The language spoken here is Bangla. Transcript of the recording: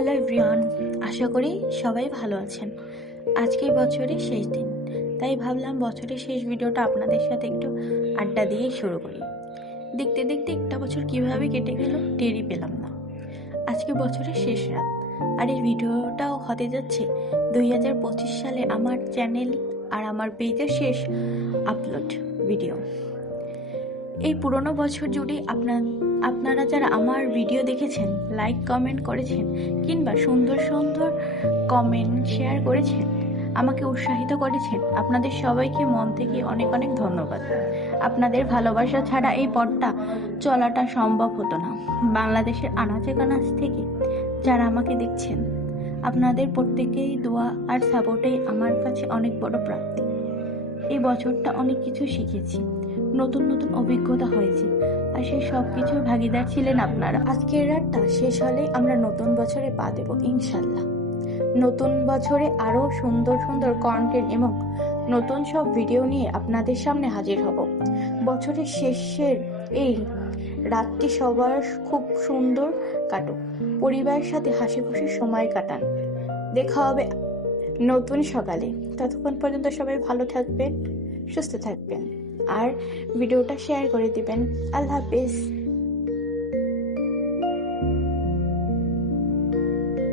হ্যালো এভরিওয়ান, আশা করি সবাই ভালো আছেন। আজকে বছরের শেষ দিন, তাই ভাবলাম বছরের শেষ ভিডিওটা আপনাদের সাথে একটু আড্ডা দিয়েই শুরু করি। দেখতে দেখতে একটা বছর কিভাবে কেটে গেল টেরই পেলাম না। আজকে বছরের শেষ রাত, আর এই ভিডিওটাও হতে যাচ্ছে 2025 সালে আমার চ্যানেল আর আমার পেজের শেষ আপলোড ভিডিও। এই পুরোনো বছর জুড়ে আপনারা যারা আমার ভিডিও দেখেছেন, লাইক কমেন্ট করেছেন, কিংবা সুন্দর সুন্দর কমেন্ট শেয়ার করেছেন, আমাকে উৎসাহিত করেছেন, আপনাদের সবাইকে মন থেকে অনেক অনেক ধন্যবাদ। আপনাদের ভালোবাসা ছাড়া এই পথটা চলাটা সম্ভব হতো না। বাংলাদেশের আনাচে কানাচ থেকে যারা আমাকে দেখছেন, আপনাদের প্রত্যেকেই দোয়া আর সাপোর্টেই আমার কাছে অনেক বড় প্রাপ্তি। এই বছরটা অনেক কিছু শিখেছি, নতুন নতুন অভিজ্ঞতা হয়েছে, আর সেই সব কিছুর ভাগিদার ছিলেন আপনারা। আজকের রাতটা শেষ হলেই আমরা নতুন বছরে পা দেব ইনশাল্লাহ। নতুন বছরে আরো সুন্দর সুন্দর কন্টেন্ট এবং নতুন সব ভিডিও নিয়ে আপনাদের সামনে হাজির হব। বছরের শেষের এই রাতটি সবার খুব সুন্দর কাটুক, পরিবারের সাথে হাসি খুশি সময় কাটান। দেখা হবে নতুন সকালে। ততক্ষণ পর্যন্ত সবাই ভালো থাকবেন, সুস্থ থাকবেন, আর ভিডিওটা শেয়ার করে দিবেন। আল্লাহ হাফেজ।